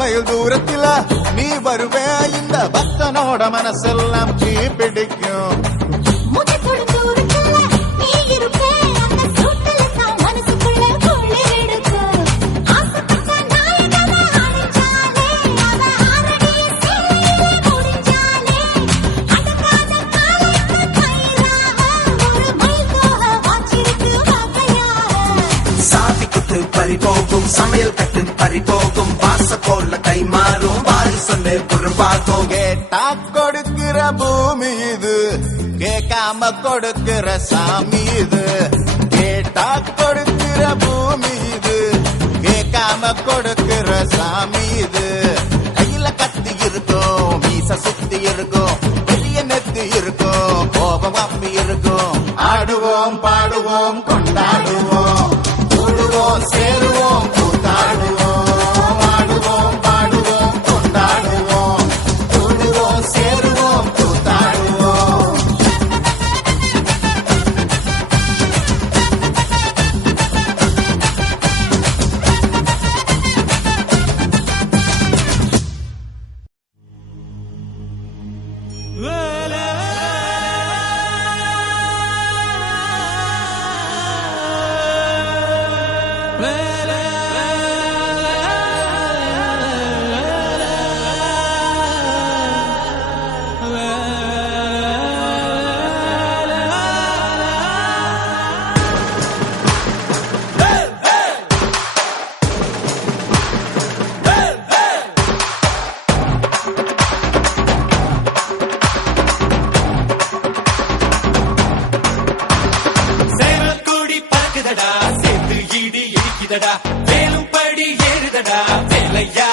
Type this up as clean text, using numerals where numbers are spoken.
Mile தூரத்தில நீ வருவே இந்த பக்தனோட மனசெல்லாம் தீ பிடிக்கும். பறிபோகும் சமையல் கட்டு பறிபோகும் வாச போல கை மாறும் வாரி சொல்லு பொறுப்பாகும். கேட்டா கொடுக்கிற பூமி இது, கேட்காம கொடுக்கிற சாமி இது. கேட்டா கொடுக்கிற பூமி இது, கேட்காம கொடுக்கிற சாமி இது. கையில கத்தி இருக்கும், மீச சுத்தி இருக்கும், பெரிய நெத்தி இருக்கும், கோபம் அப்பி இருக்கும். ஆடுவோம் பாடுவோம் கொண்டாடுவோம், கூடுவோம் சேருவோம் கூத்தாடுவோம். ஆடுவோம் பாடுவோம் கொண்டாடுவோம், கூடுவோம் சேருவோம் கூத்தாடுவோம். சேர்த்து ஈடு இடிக்குதடா, மேலும் படி ஏறுதடா வேலையா.